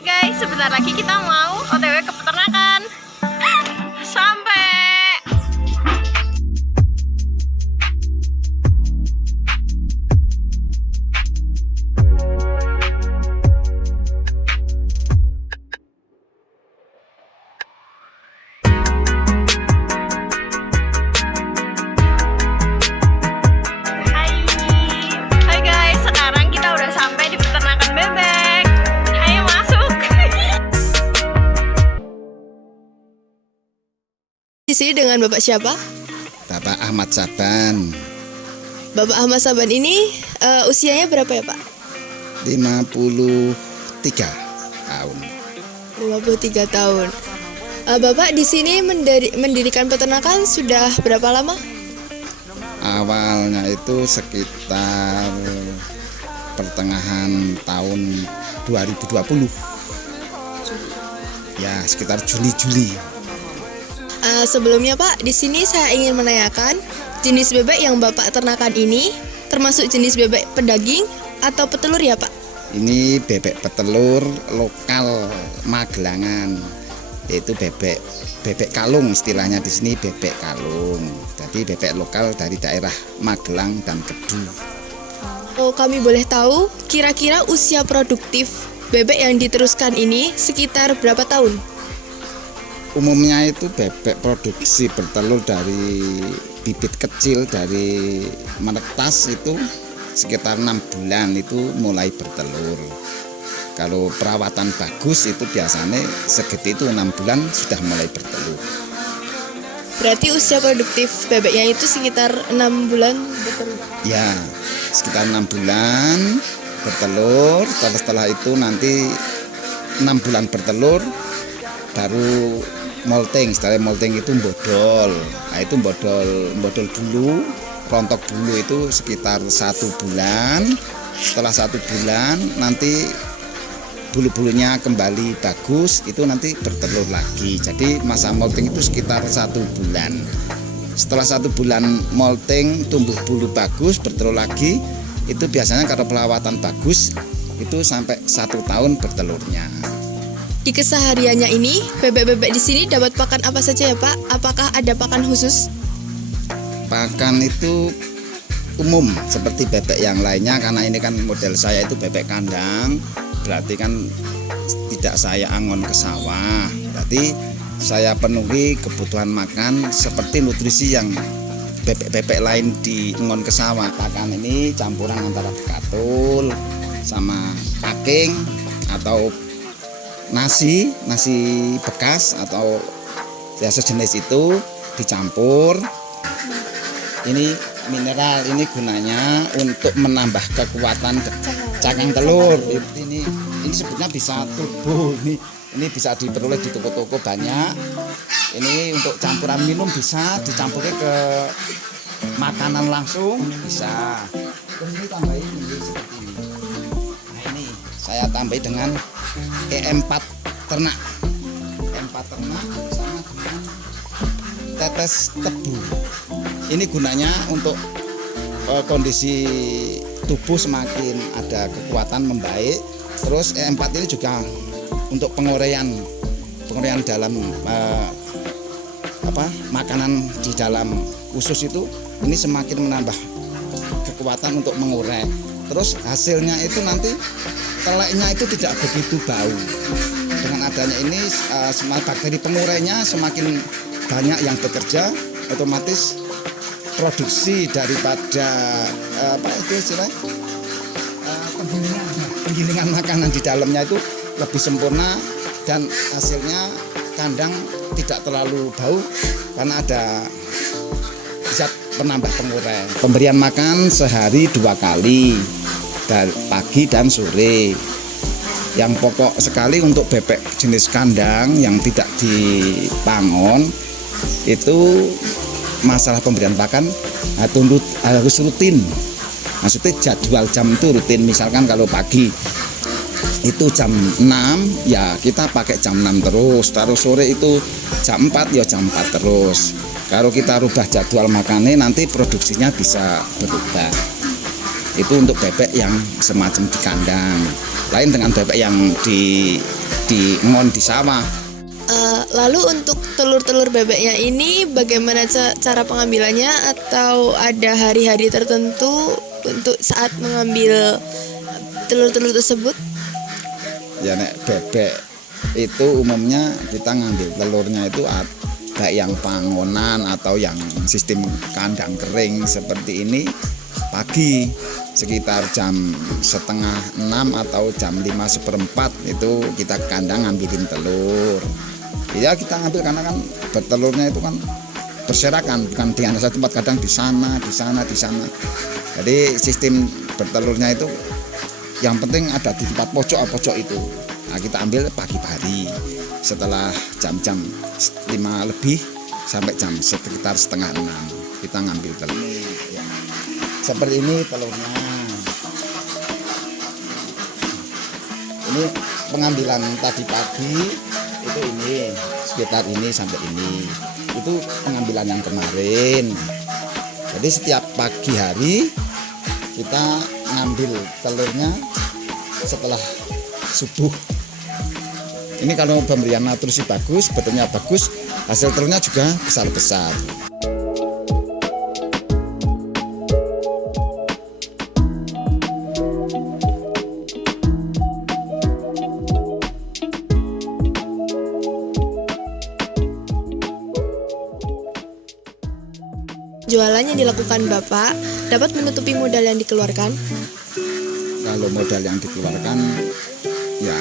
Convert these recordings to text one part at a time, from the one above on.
Hai guys, sebentar lagi kita mau OTW ke peternakan. Sampai. Hai guys, sekarang kita udah sampai di peternakan bebek. Ayo masuk. Di sini dengan Bapak siapa? Bapak Ahmad Saban, Bapak Ahmad Saban ini usianya berapa ya Pak? 53 tahun. 53 tahun. Bapak di sini mendirikan peternakan sudah berapa lama? Awalnya itu sekitar pertengahan tahun 2020. Ya, sekitar Juli-Juli. Sebelumnya Pak, di sini saya ingin menanyakan jenis bebek yang Bapak ternakan ini termasuk jenis bebek pedaging atau petelur ya Pak? Ini bebek petelur lokal Magelangan. Yaitu bebek kalung, istilahnya di sini bebek kalung. Jadi bebek lokal dari daerah Magelang dan Kedu. Oh, kami boleh tahu kira-kira usia produktif bebek yang diteruskan ini sekitar berapa tahun? Umumnya itu bebek produksi bertelur dari bibit kecil, dari menetas itu sekitar 6 bulan itu mulai bertelur. Kalau perawatan bagus itu biasanya segitu itu 6 bulan sudah mulai bertelur. Berarti usia produktif bebeknya itu sekitar 6 bulan bertelur. Ya, sekitar 6 bulan bertelur. Setelah itu nanti 6 bulan bertelur baru molting. Setelah molting itu bodol. Nah, itu bodol dulu, rontok dulu itu sekitar 1 bulan. Setelah 1 bulan nanti bulu-bulunya kembali bagus, itu nanti bertelur lagi. Jadi masa molting itu sekitar 1 bulan. Setelah 1 bulan molting, tumbuh bulu bagus, bertelur lagi. Itu biasanya kalau perawatan bagus itu sampai 1 tahun bertelurnya. Di kesehariannya ini, bebek-bebek di sini dapat pakan apa saja ya Pak? Apakah ada pakan khusus? Pakan itu umum seperti bebek yang lainnya, karena ini kan model saya itu bebek kandang, berarti kan tidak saya angon ke sawah. Berarti saya penuhi kebutuhan makan seperti nutrisi yang bebek-bebek lain di ngon ke sawah. Pakan ini campuran antara bekatul sama packing atau nasi bekas atau ya sejenis itu dicampur. Ini mineral, ini gunanya untuk menambah kekuatan cakang telur. Ini sebetulnya bisa turbo. Ini bisa diperoleh di toko-toko banyak. Ini untuk campuran minum bisa dicampurnya ke makanan langsung bisa. Terus ini tambahin ini seperti ini. Nah, ini saya tambahin dengan E4 ternak. E4 ternak sama dengan tetes tebu. Ini gunanya untuk kondisi tubuh semakin ada kekuatan membaik. Terus E4 ini juga untuk penguraian dalam makanan di dalam usus itu, ini semakin menambah kekuatan untuk mengurai. Terus hasilnya itu nanti teleknya itu tidak begitu bau. Dengan adanya ini bakteri pengurainya semakin banyak yang bekerja, otomatis produksi daripada penggilingan makanan di dalamnya itu lebih sempurna, dan hasilnya kandang tidak terlalu bau karena ada zat penambah pengurai. Pemberian makan sehari 2 kali, pagi dan sore. Yang pokok sekali untuk bebek jenis kandang yang tidak dipangon itu masalah pemberian pakan harus rutin. Maksudnya jadwal jam itu rutin. Misalkan kalau pagi itu jam 6 ya kita pakai jam 6 terus. Terus sore itu jam 4 ya jam 4 terus. Kalau kita rubah jadwal makannya nanti produksinya bisa berubah. Itu untuk bebek yang semacam di kandang. Lain dengan bebek yang di ngon di sawah. Lalu untuk telur-telur bebeknya ini bagaimana cara pengambilannya, atau ada hari-hari tertentu untuk saat mengambil telur-telur tersebut? Ya nek bebek itu umumnya kita ngambil telurnya itu baik yang pangonan atau yang sistem kandang kering seperti ini pagi sekitar jam 5:30 atau jam 5:15 itu kita ke kandang ngambilin telur. Ya kita ngambil karena kan bertelurnya itu kan berserakan, bukan di satu tempat, kadang di sana. Jadi sistem bertelurnya itu yang penting ada di tempat pojok itu. Nah, kita ambil pagi hari setelah jam-jam 5 lebih sampai jam sekitar 5:30 kita ngambil telur. Ya. Seperti ini telurnya. Ini pengambilan tadi pagi itu ini sekitar ini sampai ini. Itu pengambilan yang kemarin. Jadi setiap pagi hari kita ngambil telurnya setelah subuh. Ini kalau pemberian nutrisi bagus, betulnya bagus, hasil telurnya juga besar-besar. Jualan yang dilakukan Bapak dapat menutupi modal yang dikeluarkan? Kalau modal yang dikeluarkan ya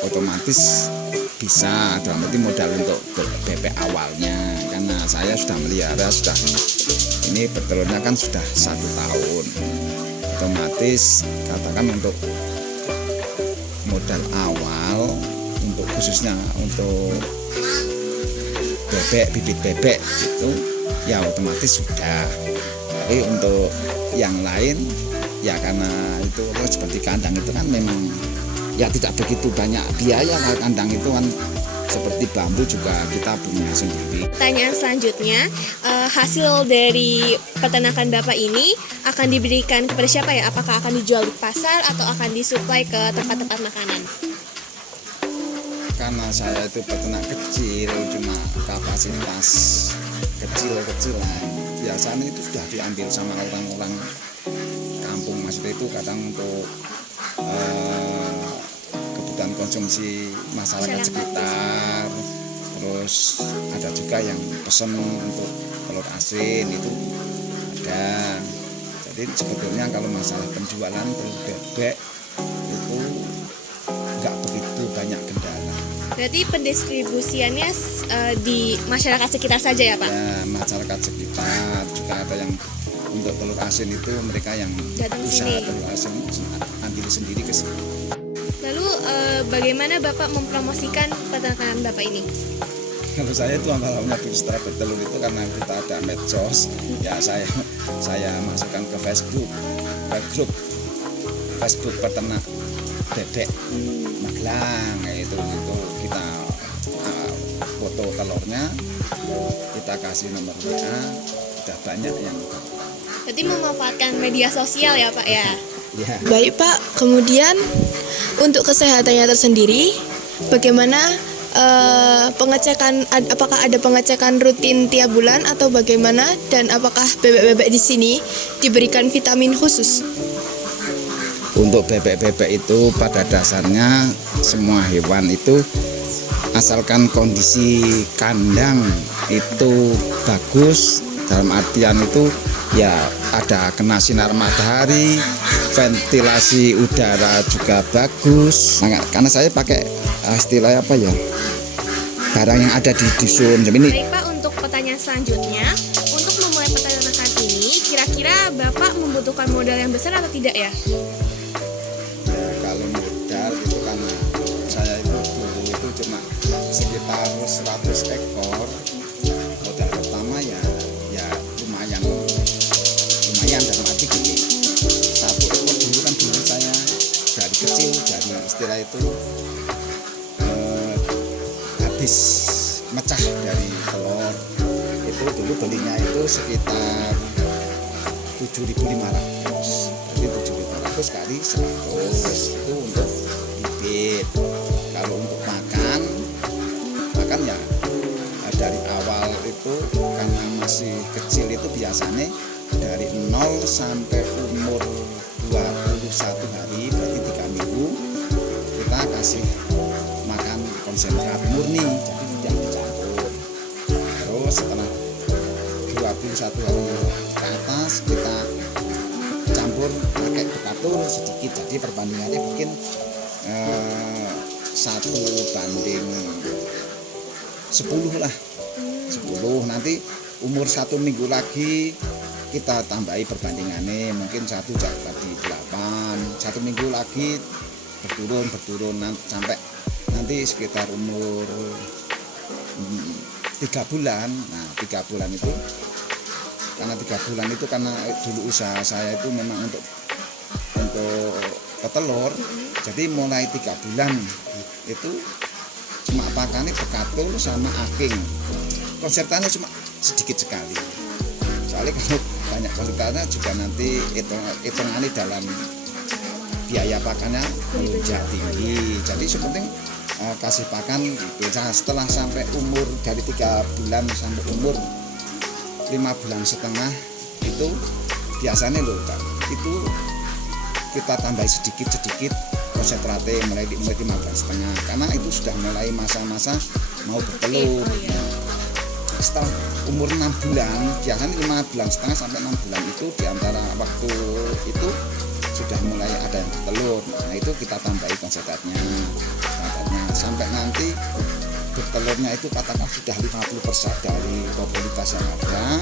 otomatis bisa, dalam arti modal untuk bebek awalnya, karena saya sudah melihara, ini bertelurnya kan sudah 1 tahun, otomatis katakan untuk modal awal untuk khususnya untuk bibit bebek itu ya otomatis sudah. Tapi untuk yang lain ya karena itu seperti kandang itu kan memang ya tidak begitu banyak biaya. Kalau kandang itu kan seperti bambu juga kita punya sendiri. Pertanyaan selanjutnya, hasil dari peternakan Bapak ini akan diberikan kepada siapa ya? Apakah akan dijual di pasar atau akan disuplai ke tempat-tempat makanan? Karena saya itu peternak kecil, cuma kapasitas kecil-kecilan, biasanya itu sudah diambil sama orang-orang kampung, maksudnya itu kadang untuk kebutuhan konsumsi masyarakat sekitar. Terus ada juga yang pesen untuk telur asin itu ada. Jadi sebetulnya kalau masalah penjualan telur bebek itu nggak begitu banyak kendala. Berarti pendistribusiannya di masyarakat sekitar saja ya Pak? Ya, masyarakat sekitar juga ada yang untuk telur asin itu mereka yang datang usaha sini. telur asin ambil sendiri ke sini. Lalu bagaimana Bapak mempromosikan peternakan Bapak ini? Kalau saya itu awalnya setelah bertelur itu karena kita ada medsos, ya saya masukkan ke Facebook, ke grup Facebook peternak bebek Magelang, itu kita foto telurnya, kita kasih nomor WA, udah banyak yang. Berarti memanfaatkan media sosial ya Pak ya? Ya. Baik Pak, kemudian untuk kesehatannya tersendiri, bagaimana pengecekan, apakah ada pengecekan rutin tiap bulan atau bagaimana, dan apakah bebek-bebek di sini diberikan vitamin khusus? Untuk bebek-bebek itu pada dasarnya semua hewan itu asalkan kondisi kandang itu bagus, dalam artian itu ya ada kena sinar matahari, ventilasi udara juga bagus. Nah, karena saya pakai istilah apa ya, barang yang ada di dusun. Ini Baik Pak, untuk pertanyaan selanjutnya, untuk memulai peternakan ini, kira-kira Bapak membutuhkan modal yang besar atau tidak ya? ya, kalau modal itu karena saya itu dulu itu cuma sekitar 100 ekor. Modal pertama ya lumayan dalam arti gini, 1 ekor dulu kan dulu saya dari kecil, dari istilah itu habis mecah dari telur itu dulu belinya itu sekitar 7.500, jadi 7.500 kali 100 itu untuk bibit. Kalau untuk masih kecil itu biasanya dari 0 sampai umur 21 hari, berarti 3 minggu kita kasih makan konsentrat murni, jadi tidak dicampur. Terus setelah 21 hari ke atas kita campur pakai bekatul sedikit, jadi perbandingannya mungkin 1:10 lah, 10. Nanti umur 1 minggu lagi kita tambahi perbandingannya, mungkin 1 jadi 8, 1 minggu lagi berturun sampai nanti sekitar umur 3 bulan. Nah 3 bulan itu karena 3 bulan itu karena dulu usaha saya itu memang untuk petelur, jadi mulai 3 bulan itu cuma pakannya bekatul sama aking, konsertannya cuma sedikit sekali, soalnya kalau banyak konsertannya juga nanti hitungannya dalam biaya pakannya melonjak tinggi. Jadi sepenting kasih pakan gitu. Nah, setelah sampai umur dari 3 bulan sampai umur 5 bulan setengah itu biasanya loh Kak, itu kita tambahi sedikit konsentratnya mulai 5 bulan setengah, karena itu sudah mulai masa-masa mau bertelur. Setelah umur 6 bulan, biasanya 5 bulan setengah sampai 6 bulan itu diantara waktu itu sudah mulai ada yang bertelur. Nah itu kita tambahi konsentratnya sampai nanti bertelurnya itu katakan sudah 50% dari probabilitas yang ada,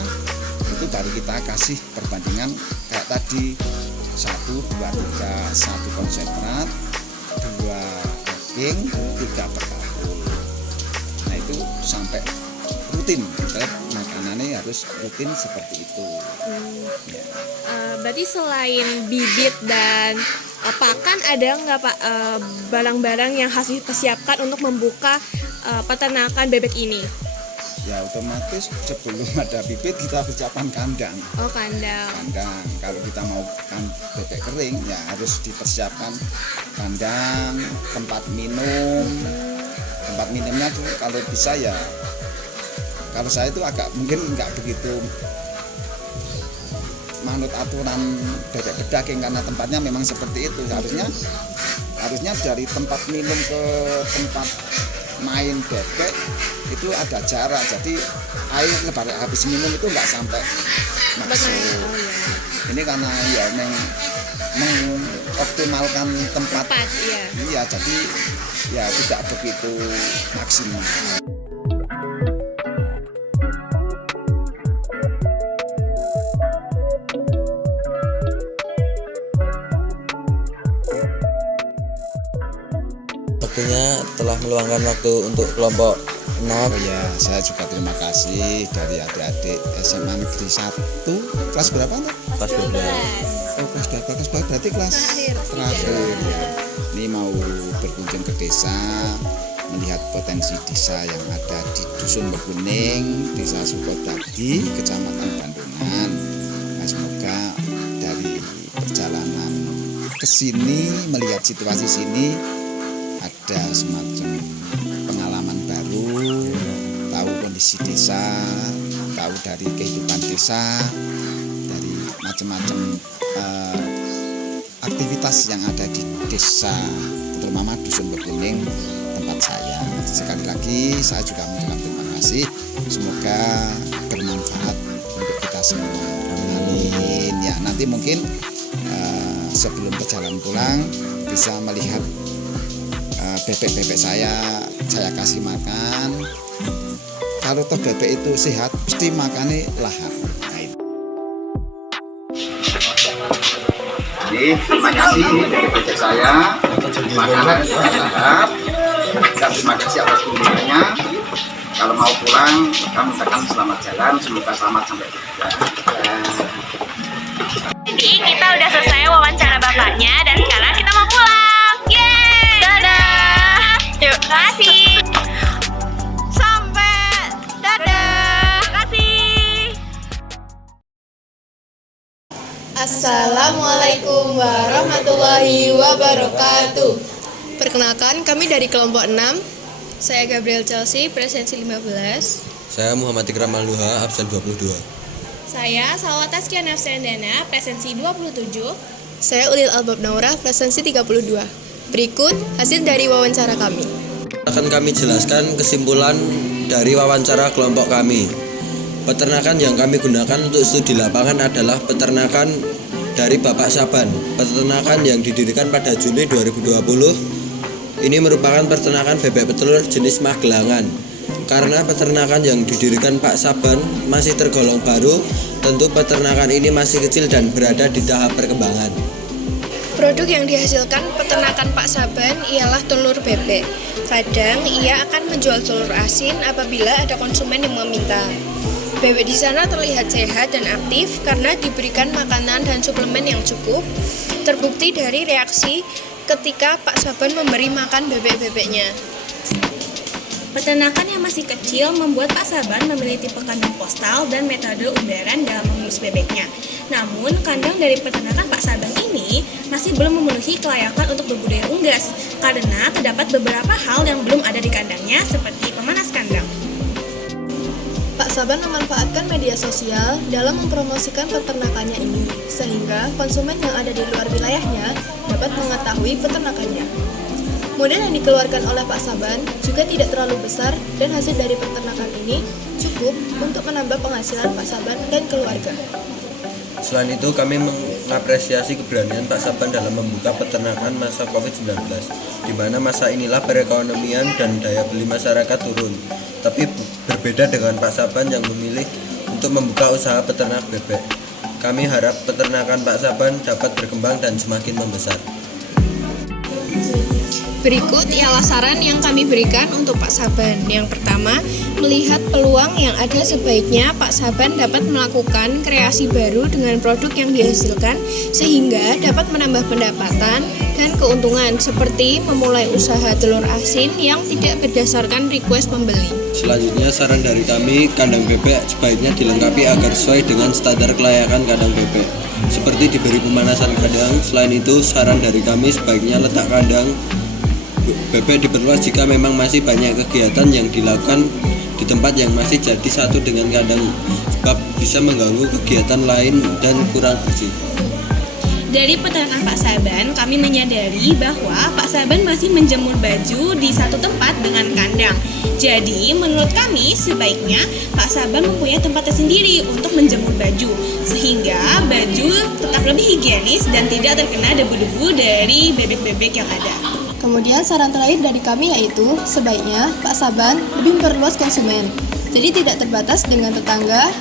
itu baru kita kasih perbandingan kayak tadi 1, 2, 3, 1 konsentrat, 2 aking, 3 bekatul. Nah itu sampai rutin, makanannya harus rutin seperti itu. Ya. Berarti selain bibit dan pakan, ada nggak Pak barang-barang yang harus dipersiapkan untuk membuka peternakan bebek ini? Ya otomatis sebelum ada bibit kita persiapan kandang. Oh kandang. Kalau kita mau bebek kering ya harus dipersiapkan kandang, tempat minum. Tempat minumnya tuh kalau bisa ya, kalau saya itu agak mungkin nggak begitu manut aturan bebek pedaging karena tempatnya memang seperti itu. Harusnya dari tempat minum ke tempat main bebek itu ada jarak, jadi air lebar habis minum itu nggak sampai masuk. Ini karena ya mengoptimalkan tempat iya, jadi ya tidak begitu maksimal. Waktunya telah meluangkan waktu untuk kelompok 6. Oh ya, saya juga terima kasih dari adik-adik SMA Negeri 1. Kelas berapa nih? Kelas 12. Oh, kelas 12 berarti kelas terakhir ya. Ini mau berkunjung ke desa, melihat potensi desa yang ada di Dusun Beguning, Desa Sukodadi, Kecamatan Bandungan. Nah, semoga dari perjalanan ke sini, melihat situasi sini, ada semacam pengalaman baru, tahu kondisi desa, tahu dari kehidupan desa, dari macam-macam aktivitas yang ada di desa, terutama Dusun Beguning tempat saya. Sekali lagi saya juga mengucapkan terima kasih, semoga bermanfaat untuk kita semua. Amin. Ya, nanti mungkin sebelum perjalanan pulang bisa melihat bebek-bebek saya kasih makan. Kalau toh bebek itu sehat, pasti makannya lahap. Jadi terima kasih bebek saya, makanan sudah lahap. Dan terima kasih atas kunjungannya. Kalau mau pulang, kami ucapkan selamat jalan, semoga selamat sampai tujuan. Jadi kita udah selesai wawancara bapaknya dan sekarang kita mau pulang. Yeay! Dadah! Yuk, kasih. Sampai dadah. Kasih. Assalamualaikum warahmatullahi wabarakatuh. Perkenalkan, kami dari kelompok 6. Saya Gabriel Chelsea, presensi 15. Saya Muhammad Ikram Al-Duha, absen 22. Saya Salwa Tazkiah Nafsendana, presensi 27. Saya Ulil Albab Naura, presensi 32. Berikut hasil dari wawancara kami. Akan kami jelaskan kesimpulan dari wawancara kelompok kami. Peternakan yang kami gunakan untuk studi lapangan adalah peternakan dari Bapak Saban. Peternakan yang didirikan pada Juni 2020. Ini merupakan peternakan bebek petelur jenis Magelangan. Karena peternakan yang didirikan Pak Saban masih tergolong baru, tentu peternakan ini masih kecil dan berada di tahap perkembangan. Produk yang dihasilkan peternakan Pak Saban ialah telur bebek. Kadang ia akan menjual telur asin apabila ada konsumen yang meminta. Bebek di sana terlihat sehat dan aktif karena diberikan makanan dan suplemen yang cukup. Terbukti dari reaksi ketika Pak Saban memberi makan bebek-bebeknya. Peternakan yang masih kecil membuat Pak Saban memilih tipe kandang postal dan metode umbaran dalam mengurus bebeknya. Namun, kandang dari peternakan Pak Saban ini masih belum memenuhi kelayakan untuk berbudaya unggas karena terdapat beberapa hal yang belum ada di kandangnya seperti pemanas kandang. Pak Saban memanfaatkan media sosial dalam mempromosikan peternakannya ini, sehingga konsumen yang ada di luar wilayahnya dapat mengetahui peternakannya. Modal yang dikeluarkan oleh Pak Saban juga tidak terlalu besar dan hasil dari peternakan ini cukup untuk menambah penghasilan Pak Saban dan keluarga. Selain itu, kami mengapresiasi keberanian Pak Saban dalam membuka peternakan masa COVID-19, di mana masa inilah perekonomian dan daya beli masyarakat turun. Tapi berbeda dengan Pak Saban yang memilih untuk membuka usaha peternak bebek. Kami harap peternakan Pak Saban dapat berkembang dan semakin membesar. Berikut ialah saran yang kami berikan untuk Pak Saban. Yang pertama, melihat peluang yang ada sebaiknya Pak Saban dapat melakukan kreasi baru dengan produk yang dihasilkan sehingga dapat menambah pendapatan dan keuntungan seperti memulai usaha telur asin yang tidak berdasarkan request pembeli. Selanjutnya, saran dari kami, kandang bebek sebaiknya dilengkapi agar sesuai dengan standar kelayakan kandang bebek, seperti diberi pemanasan kandang. Selain itu, saran dari kami sebaiknya letak kandang bebek diperluas jika memang masih banyak kegiatan yang dilakukan di tempat yang masih jadi satu dengan kandang, sebab bisa mengganggu kegiatan lain dan kurang bersih. Dari peternakan Pak Saban, kami menyadari bahwa Pak Saban masih menjemur baju di satu tempat dengan kandang. Jadi, menurut kami sebaiknya Pak Saban mempunyai tempat tersendiri untuk menjemur baju, sehingga baju tetap lebih higienis dan tidak terkena debu-debu dari bebek-bebek yang ada. Kemudian saran terakhir dari kami yaitu sebaiknya Pak Saban lebih memperluas konsumen. Jadi tidak terbatas dengan tetangga,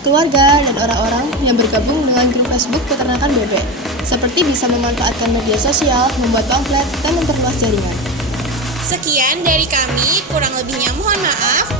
keluarga, dan orang-orang yang bergabung dengan grup Facebook peternakan bebek. Seperti bisa memanfaatkan media sosial, membuat pamflet, dan memperluas jaringan. Sekian dari kami, kurang lebihnya mohon maaf.